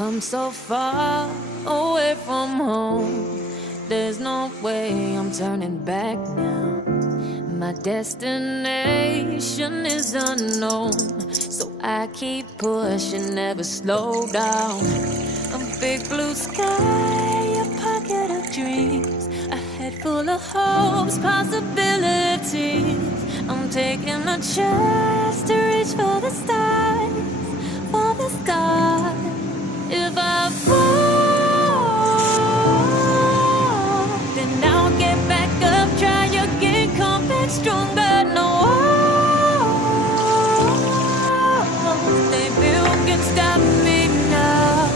come so far away from home. There's no way I'm turning back now. My destination is unknown, so I keep pushing, never slow down. A big blue sky, a pocket of dreams, a head full of hopes, possibilities. I'm taking a chance to reach for the stars, for the stars. If I fall, then I'll get back up, try again, come back stronger. No, baby, who can stop me now?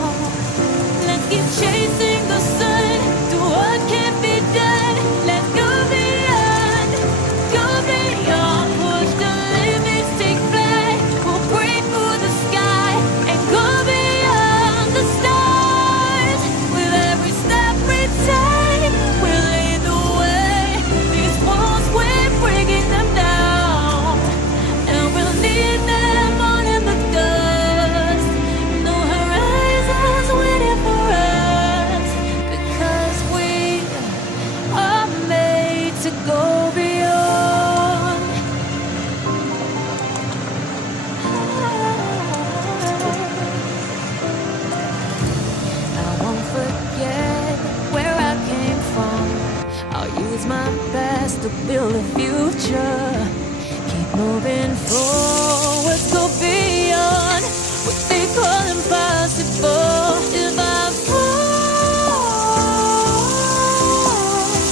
Let's keep chasing the sun, do what can't be done. Let's go beyond, push the limits, take flight. We'll break through the sky and go beyond the stars. With every step we take, we'll lead the way. These walls, we're breaking them down, and we'll leave them all in the dust. No horizons waiting for us, because we are made to go beyond. I won't forget where I came from. I'll use my best to build a future. Keep moving forward, go beyond what they call impossible. If I fall,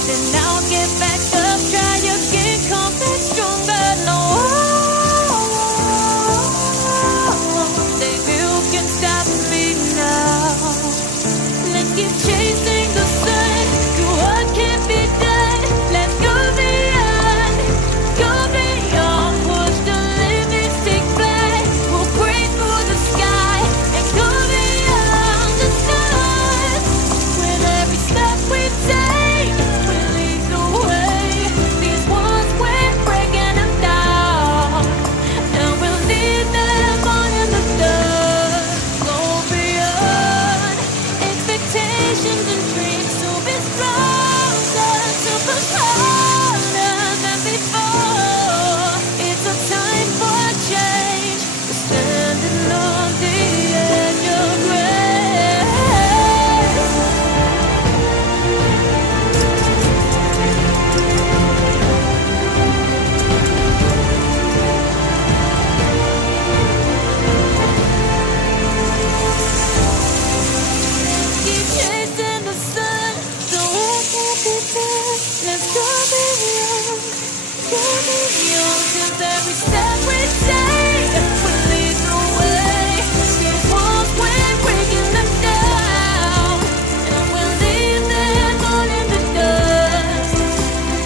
then I'll get back up, try again, come back stronger. No, baby, who can stop me now? Let's keep chasing the sun, do what can't be done. Let's go beyond, push the limits, take flight. We'll break through the sky and go beyond the stars. With every step we take, we'll lead the way. These walls, we're breaking them down, and we'll leave them all in the dust. Go beyond expectations and dreams, to be stronger, to push harder than before. It's a time for change. We're standing on the edge of grace. Keep chasing the sun, so what can't be done. Let's go beyond, 'cause every step we take will lead the way. These walls, we're breaking them down, and we'll leave them all in the dust.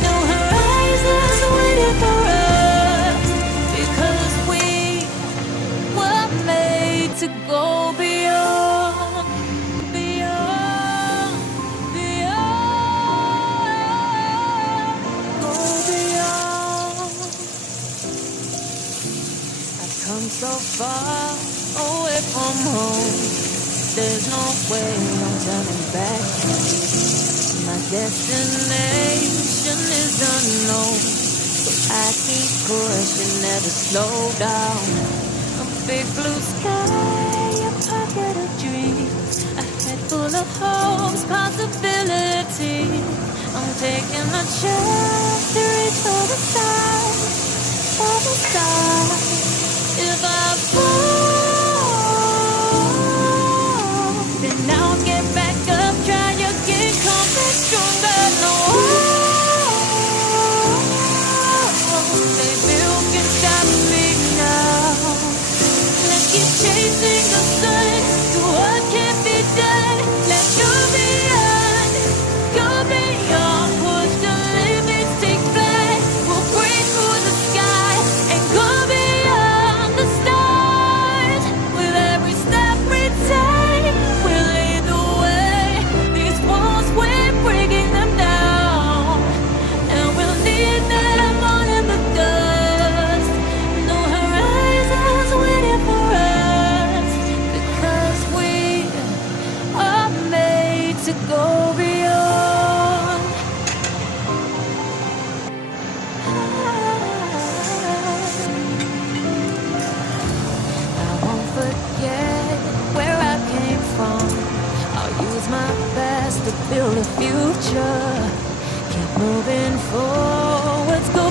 No horizons waiting for us, because we were made to go beyond, beyond, go beyond. I've come so far away from home. There's no way I'm turning back. My destination is unknown, so I keep pushing, never slow down. A big blue sky, a pocket of dreams, a head full of hopes, possibilities. I'm taking a chance to reach for the stars, for the stars. If I fall, then I'll get back up, try again, come back stronger. No, baby, who can stop me now? Let's keep chasing the sun, do what can't be done. Let's go beyond, push the limits, take flight. We'll break through the sky and go beyond. go beyond. I won't forget where I came from. I'll use my best to build a future. Keep moving forwards. Go